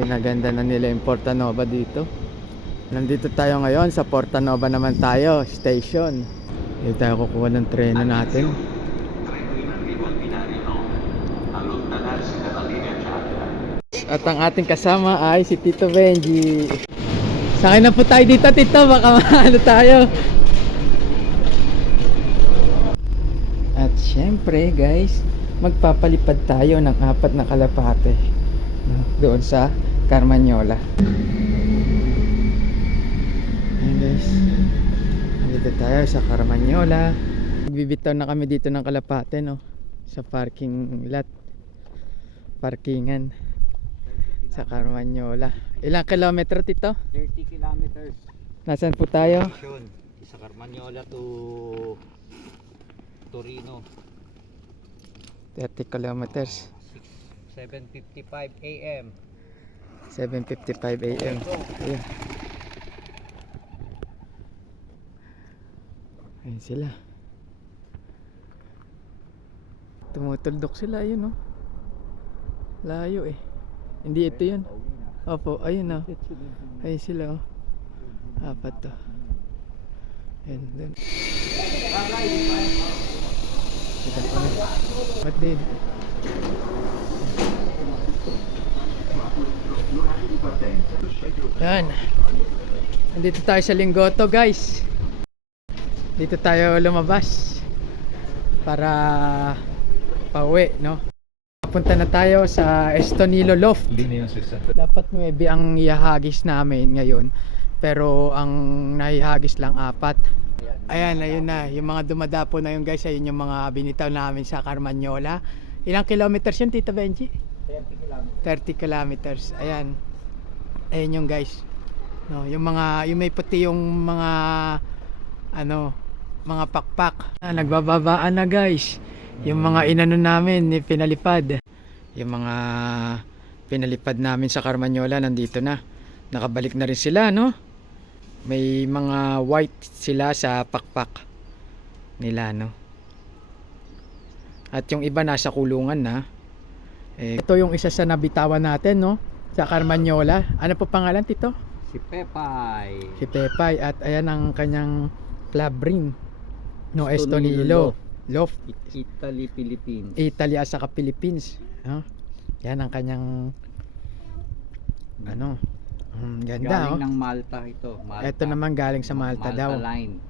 Pinaganda na nila yung Porta Nova dito. Nandito tayo ngayon sa Porta Nova naman tayo, station. Dito tayo kukuha ng treno natin. At ang ating kasama ay si Tito Benji. Sakay na po tayo dito, Tito, baka mahalo tayo. At syempre guys, magpapalipad tayo ng 4 na kalapate doon sa Carmanyola. Ayan guys, nandito tayo sa Carmanyola. Magbibitaw na kami dito ng kalapate, no, sa parking lot, parkingan sa Carmanyola. Ilang kilometro, Tito? 30 kilometers. Nasaan po tayo? Sa Carmanyola to Torino. 30 kilometers. 7:55 AM. 7:55 AM. Ayan. Ayan sila. Tumutuldok sila, ayun, no? Layo eh. Hindi ito yun. Opo, ayun, no? Ayun sila, oh. 4 to. Ayan, dun. Kita ko na. Ba't din? Yan. Nandito tayo sa Linggoto, guys. Dito tayo lumabas para pauwi, no? Punta na tayo sa Estonilo Loft. Dapat 9 ang ihahagis namin ngayon, pero ang naihagis lang 4. Ayan, ayun na, yung mga dumadapo na yun, guys. Ayun yung mga binitaw namin sa Carmanyola. Ilang kilometers yun, Tito Benji? 30 kilometers. 30 kilometers. Ayan. Ayun yung guys. No, yung mga, yung may puti yung mga ano, mga pakpak. Nagbababaan na, guys. Yung mga inano namin, pinalipad. Yung mga pinalipad namin sa Carmanyola nandito na. Nakabalik na rin sila, no? May mga white sila sa pakpak nila, no? At yung iba nasa kulungan na. Ito yung isa sa nabitawan natin, no? Sa Carmanyola. Ano po pangalan, Tito? Si Pepay. Si Pepay. At ayan ang kanyang club ring, no? Estonilo Loft. Italy, Philippines. Italy at saka Philippines, no? Yan ang kanyang ano. Ganda, Galing oh. ng Malta ito. Malta. Ito naman galing sa Malta daw. Line.